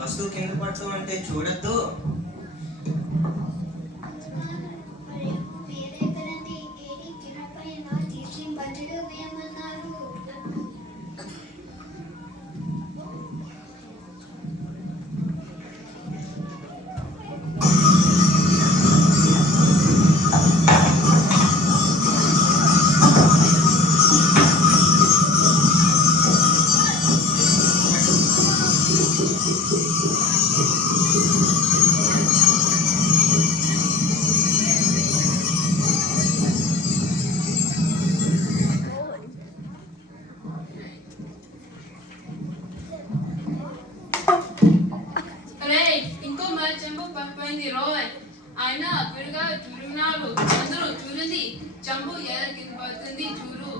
వస్తువు కింద పడతాం అంటే చూడద్దు. ఆయన అప్పుడుగా చూరున్నాడు. అందరూ చూడండి, చంపు ఎలా కింద పడుతుంది చూడు.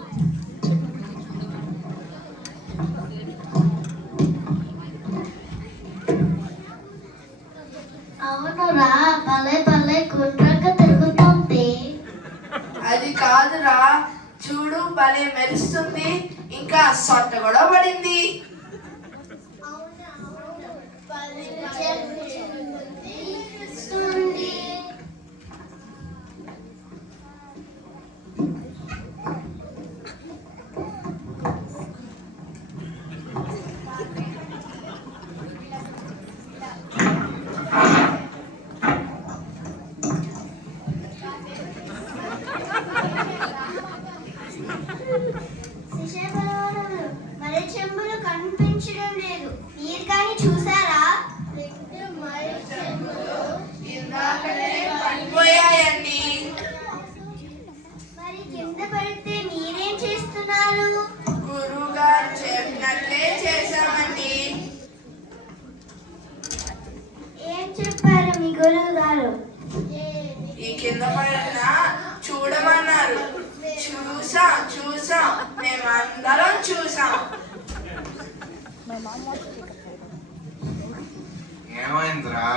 అవునురా, పల్లె పల్లె గుండ్రంగా తిరుగుతుంది. అది కాదురా, చూడు భలే మెరుస్తుంది, ఇంకా సొట్ట కూడా పడింది. మరి చెంబులు కనిపించడం లేదు, మీరు కానీ చూసారా? పడిపోయాయండి. మరి కింద పడితే మీరేం చేస్తున్నారు? గురువు గారు చెప్పినట్లే చేశామండి. ఏం చెప్పారు మీ గురువు గారు? ఈ కింద పడిన చూడమన్నారు. చూసాం మేమందరం చూసాం. ఏమైందిరా?